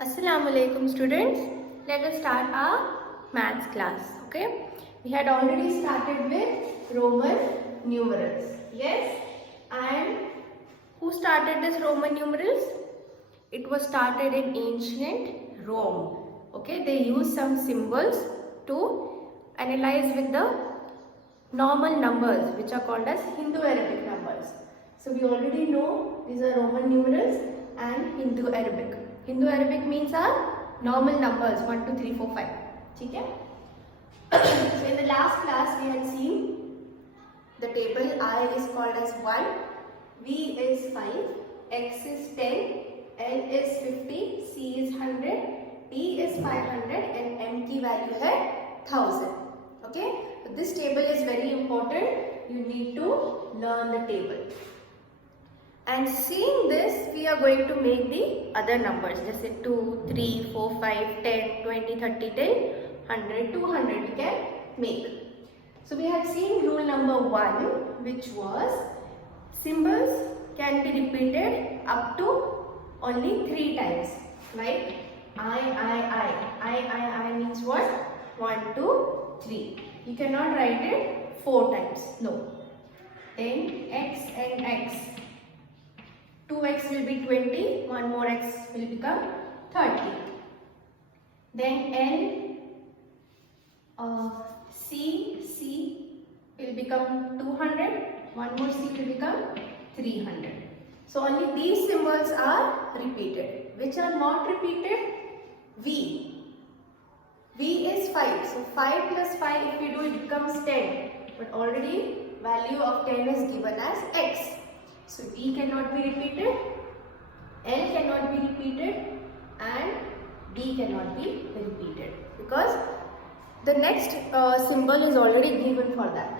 Assalamu alaikum students. Let us start our maths class. Okay. We had already started with Roman numerals. Yes. And who started this Roman numerals? It was started in ancient Rome. Okay. They used some symbols to analyze with the normal numbers which are called as Hindu-Arabic numbers. So we already know these are Roman numerals and Hindu-Arabic. Hindu-Arabic means our normal numbers 1, 2, 3, 4, 5. Okay? So in the last class we had seen the table. I is called as 1, V is 5, X is 10, L is 50, C is 100, D is 500 and M की value है 1000. Okay? So this table is very important. You need to learn the table. And seeing this, we are going to make the other numbers. जैसे 2, 3, 4, 5, 10, 20, 30 till 100, 200 we can make. So we had seen rule number 1, which was symbols can be repeated up to only 3 times. Like I means what? 1, 2, 3. You cannot write it 4 times. No. Then X and X. 2x will be 20, 1 more x will become 30. Then C will become 200, 1 more C will become 300. So only these symbols are repeated. Which are not repeated? V. V is 5. So 5 plus 5 if we do it becomes 10. But already value of 10 is given as x. So V cannot be repeated, L cannot be repeated and D cannot be repeated because the next symbol is already given for that.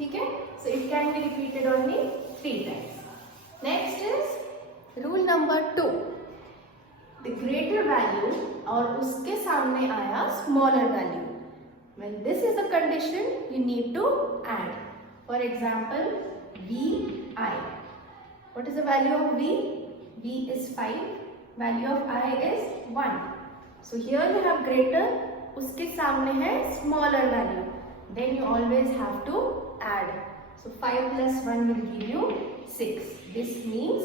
Okay? So it can be repeated only 3 times. Next is rule number 2. The greater value और उसके सामने आया smaller value. When this is the condition, you need to add. For example, VI. What is the value of V? V is 5. Value of I is 1. So here you have greater. उसके सामने है smaller value. Then you always have to add. So 5 plus 1 will give you 6. This means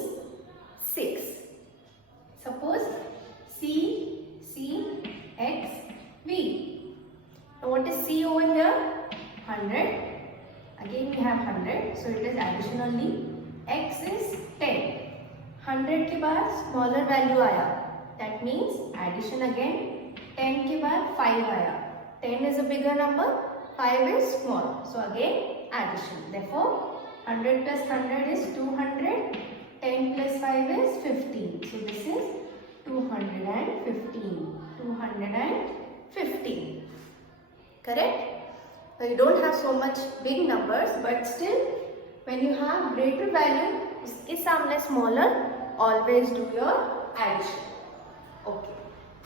6. Suppose C, X, V. Now what is C over here? 100. Again we have 100. So it is addition only. X is 10. 100 के बाद smaller value आया. That means addition again. 10 के बाद 5 आया. 10 is a bigger number. 5 is small. So again addition. Therefore 100 plus 100 is 200. 10 plus 5 is 15. So this is 215. 215. Correct? So you don't have so much big numbers, but still when you have greater value, उसके सामने smaller, always do your addition. Okay.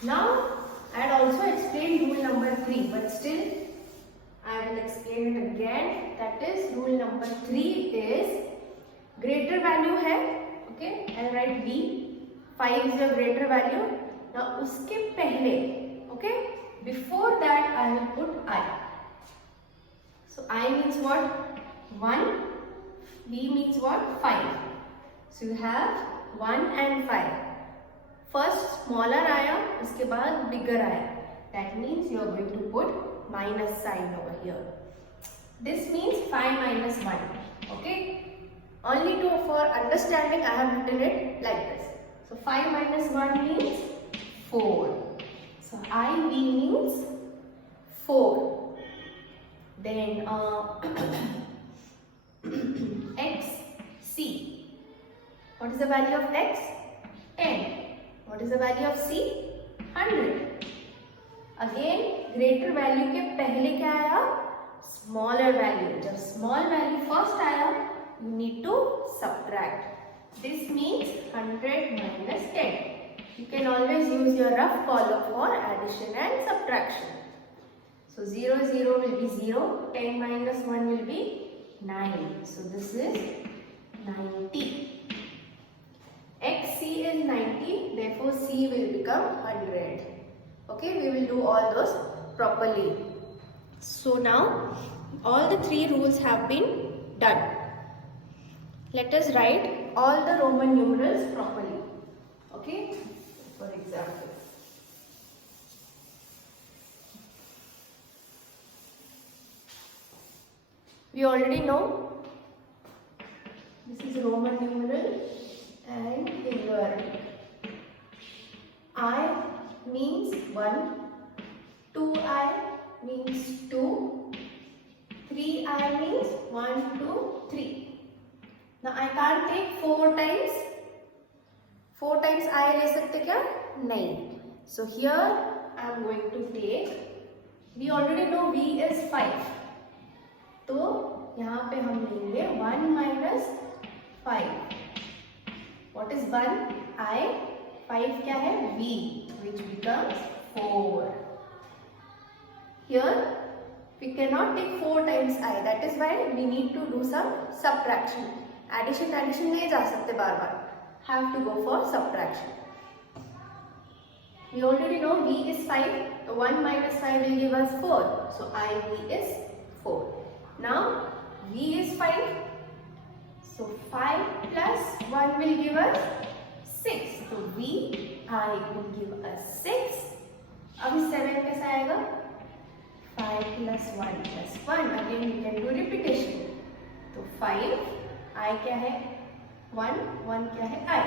Now, I had also explained rule number 3, but still I will explain it again. That is rule number 3 is greater value है. Okay. I'll write B. 5 is your greater value. Now, उसके पहले, okay. Before that, I will put I. So I means what? 1. B means what? 5. So you have 1 and 5. First smaller आया, उसके बाद bigger आया. That means you are going to put minus sign over here. This means 5 minus 1. Okay? Only for understanding I have written it like this. So 5 minus 1 means 4. So IV means 4. Then XC. What is the value of X? 10. What is the value of C? 100. Again, greater value के पहले क्या आया? Smaller value. जब small value first आया, you need to subtract. This means 100 minus 10. You can always use your rough column for addition and subtraction. So 0, 0 will be 0. 10 minus 1 will be 9. So this is 90. XC is 90. Therefore C will become become 100. Okay, we will do all those properly. So now all the 3 rules have been done. Let us write all the Roman numerals properly. Okay, for example, we already know this is Roman numeral and Arabic. I means 1, 2I means 2, 3I means 1, 2, 3. Now I can't take 4 times. 4 times I ले सकते क्या? नहीं. So here I am going to take. We already know V is 5. तो यहाँ पे हम लेंगे 1 minus 5. What is 1? I. 5 क्या है? V, which becomes 4. Here we cannot take 4 times I. That is why we need to do some subtraction. Addition नहीं जा सकते बार बार. Have to go for subtraction. We already know V is 5. So 1 minus 5 will give us 4. So IV is 4. Now V is 5. So 5 plus 1 will give us 6. So VI will give us 6. अब 7 कैसा आएगा? 5 plus 1 plus 1. Again we can do repetition. तो 5 I क्या है? 1 क्या है? I.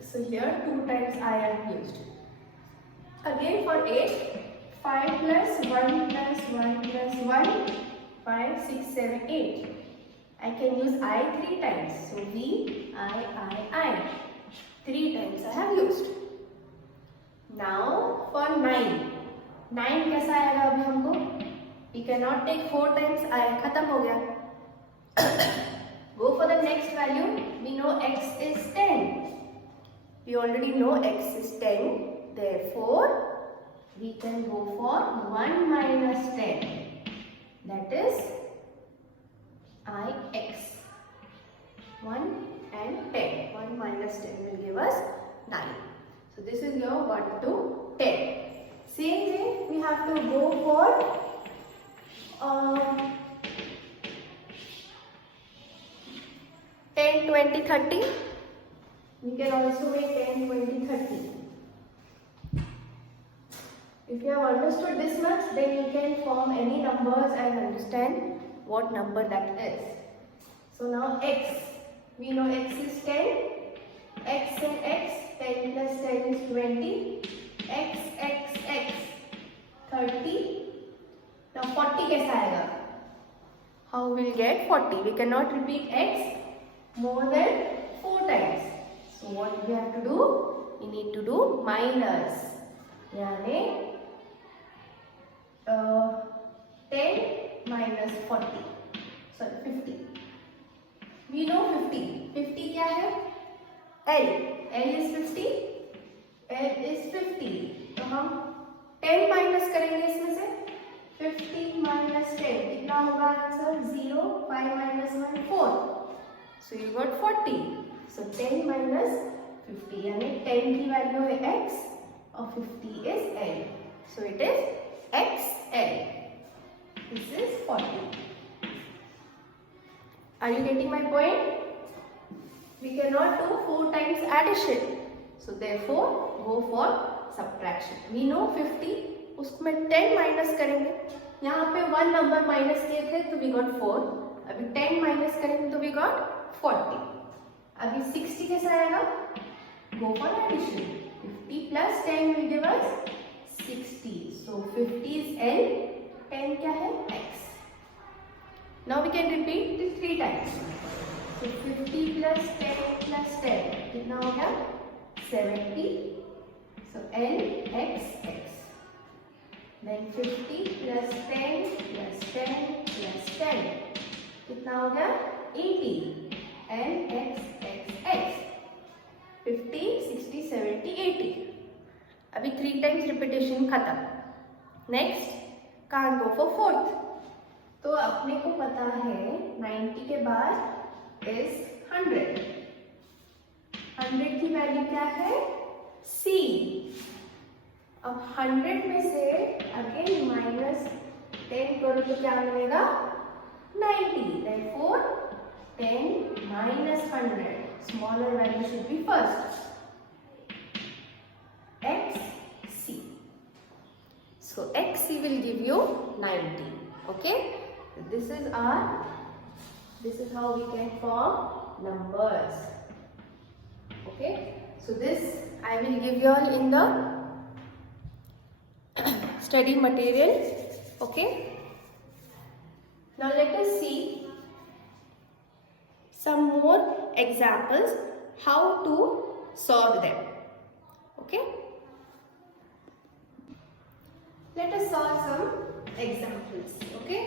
So here 2 times I are used. Again for 8, 5 plus 1 plus 1 plus 1, 5, 6, 7, 8. I can use I 3 times. So V, I. 3 times I have used. Now for 9. 9 कैसा आएगा अभी हमको? We cannot take 4 times I. खत्म हो गया. Go for the next value. We know X is 10. We already know X is 10. Therefore, we can go for 1 minus 10. That is Ix. 1 and 10. 1 minus 10 will give us 9. So this is your 1 to 10. Same way we have to go for 10, 20, 30. We can also make 10, 20, 30. If you have understood this much, then you can form any numbers and understand what number that is. So now X, we know X is 10, X and X, 10 plus 10 is 20, X, 30. Now 40 कैसा आएगा? How we'll get 40? We cannot repeat X more than 4 times. So what we have to do? We need to do minus. यानी 10 minus 40. Sorry, 50. We know 50. 50 क्या है? L. L is 50. L is 50. तो हम 10 minus करेंगे इसमें से. 50 minus 10. कितना होगा answer? 0. 5 minus 1, 4. So you got 40. So 10 minus 50. यानी 10 की वैल्यू है X और 50 is L. So it is XL. This is 40. Are you getting my point? We cannot do 4 times addition. So therefore, go for subtraction. We know 50. उसमें 10 minus करेंगे. यहाँ पे 1 number minus किए थे तो we got 4. अभी 10 minus करेंगे तो we got 40. अभी 60 कैसा आएगा? Go for addition. 50 plus 10 will give us 60. So 50 is L. 10 क्या है? X. Now we can repeat this 3 times. So 50 plus 10 plus 10. कितना हो गया? 70. So L, X, X. Then 50 plus 10 plus 10 plus 10. कितना हो गया? 80. L, X, X, X. 50, 60, 70, 80. अभी 3 times repetition खत्म. Next, can't go for 4th. तो अपने को पता है 90 के बाद is 100. 100 की वैल्यू क्या है? C. अब 100 में से अगेन -10 करो तो क्या मिलेगा? 90. Therefore 10 minus 100. Smaller value should be first. XC. So XC will give you 90. Okay. This is how we can form numbers. Okay. So this I will give you all in the study material. Okay. Now let us see some more examples how to solve them. Okay. Let us solve some examples. Okay.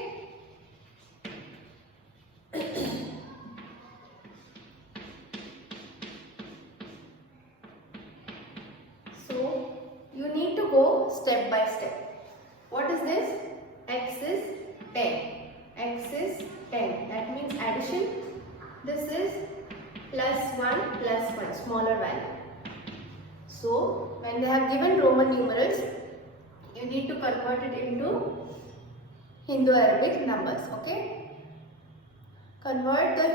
So you need to go step by step. What is this? X is 10. X is 10. That means addition. This is +1, smaller value. So when they have given Roman numerals, you need to convert it into Hindu-Arabic numbers. Okay. Convert the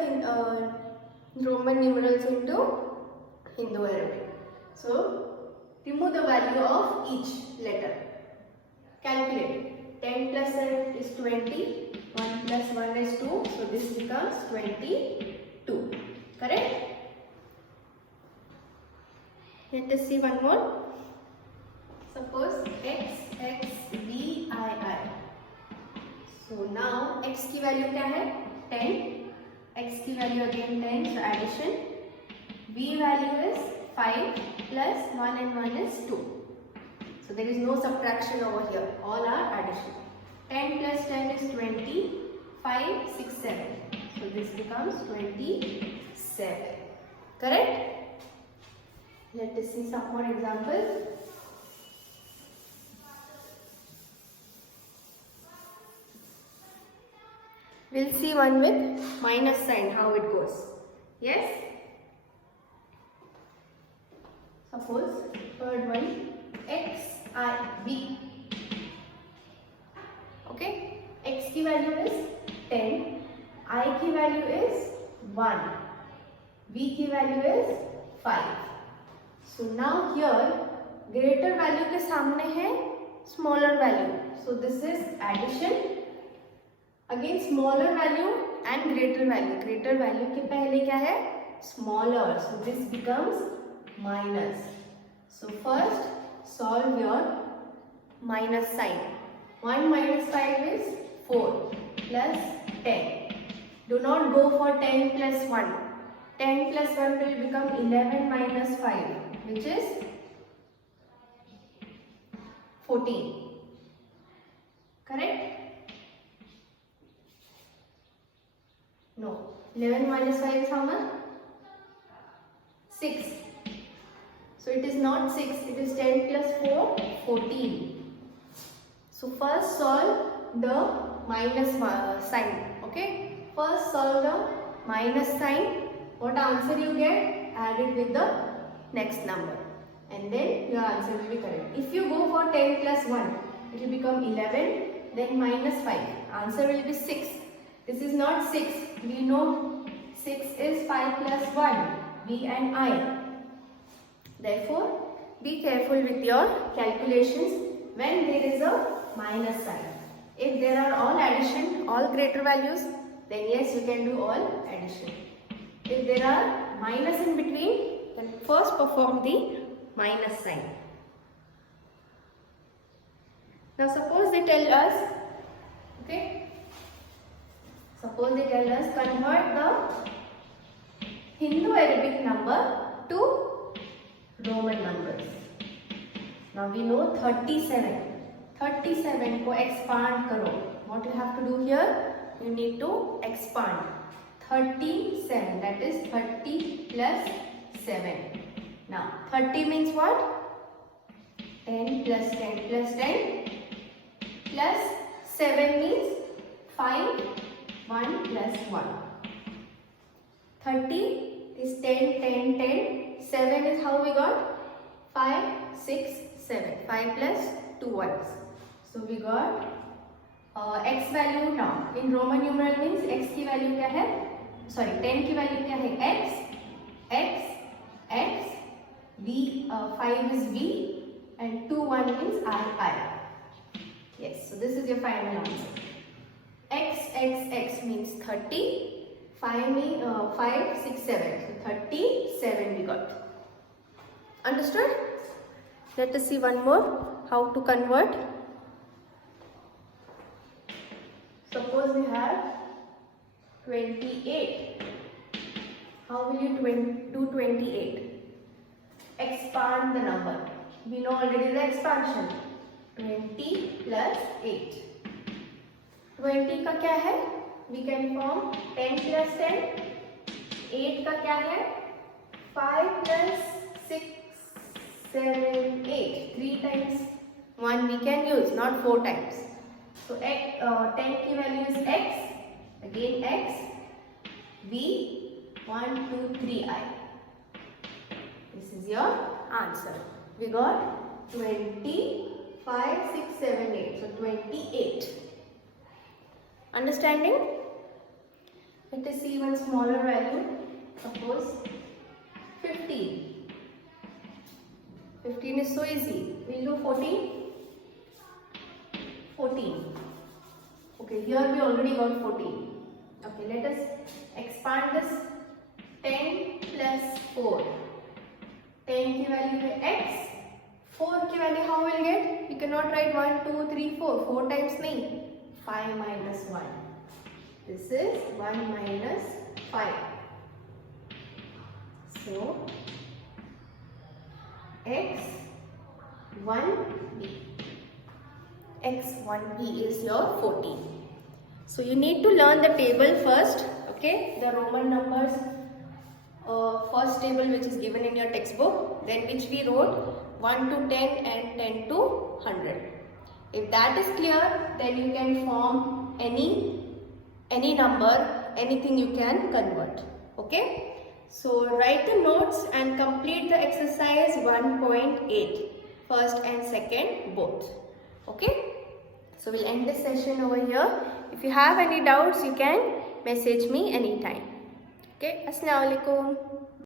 Roman numerals into Hindu-Arabic. So remove the value of each letter. Calculate. 10 plus 7 is 20. 1 plus 1 is 2. So this becomes 22. Correct? Let us see one more. Suppose x, x, v, I. So now x की value क्या है? 10. X की value again 10. So addition. V value is 5 plus 1 and 1 is 2. So there is no subtraction over here. All are addition. 10 plus 10 is 20. 5, 6, 7. So this becomes 27. Correct? Let us see some more examples. We'll see one with minus sign, how it goes. Yes? Suppose third one, x, I, v. Okay? X की value is 10. I की value is 1. V की value is 5. So now here, greater value के सामने है smaller value. So this is addition. Again smaller value and greater value. Greater value के पहले क्या है? Smaller. So this becomes minus. So first solve your minus sign. 1 minus 5 is 4 plus 10. Do not go for 10 plus 1. 10 plus 1 will become 11 minus 5, which is 14. Correct? No. 11 minus 5 is how much? 6. So it is not 6. It is 10 plus 4, 14. So first solve the minus sign. Okay. First solve the minus sign. What answer you get? Add it with the next number. And then your answer will be correct. If you go for 10 plus 1, it will become 11. Then minus 5. Answer will be 6. This is not 6. We know 6 is 5 plus 1. V and I. Therefore, be careful with your calculations when there is a minus sign. If there are all addition, all greater values, then yes, you can do all addition. If there are minus in between, then first perform the minus sign. Now suppose they tell us, okay, suppose they tell us convert the Hindu-Arabic number to Roman numbers. Now we know 37. 37 को expand करो. What you have to do here? You need to expand. 37. That is 30 plus 7. Now 30 means what? 10 plus 10 plus 10 plus 7 means 5. 1 plus 1. 30 is 10, 10, 10. 7 is how we got? 5, 6, 7. 5 plus 2 ones. So we got x value now. In Roman numeral means x की value क्या है? Sorry, 10 की value क्या है? x, v, 5 is v, and 2, 1 means I. Yes, so this is your final answer. X means 30. 5, 6, 7. So 37 we got. Understood? Let us see one more. How to convert. Suppose we have 28. How will you do 28? Expand the number. We know already the expansion. 20 plus 8. 20 का क्या है? We can form 10 plus 10. 8 का क्या है? 5 plus 6, 7, 8. 3 times 1 we can use, not 4 times. So 10 की value is x. Again x. V. 1, 2, 3 I. This is your answer. We got 20. 5, 6, 7, 8. So 28. Understanding? Let us see one smaller value. Suppose 15. 15 is so easy. We'll do 14. 14. Okay, here we already got 14. Okay, let us expand this. 10 plus 4. 10 की value है x. 4 की value how will get? You cannot write 1, 2, 3, 4. 4 times नहीं. 5 minus 1. This is 1 minus 5. So, x 1b. X 1b is your 14. So, you need to learn the table first. Okay, the Roman numbers. First table which is given in your textbook, then which we wrote 1 to 10 and 10 to 100. If that is clear, then you can form any number, anything you can convert. Okay. So write the notes and complete the exercise 1.8, first and second both. Okay. So we'll end this session over here. If you have any doubts, you can message me anytime. Okay. Assalamualaikum.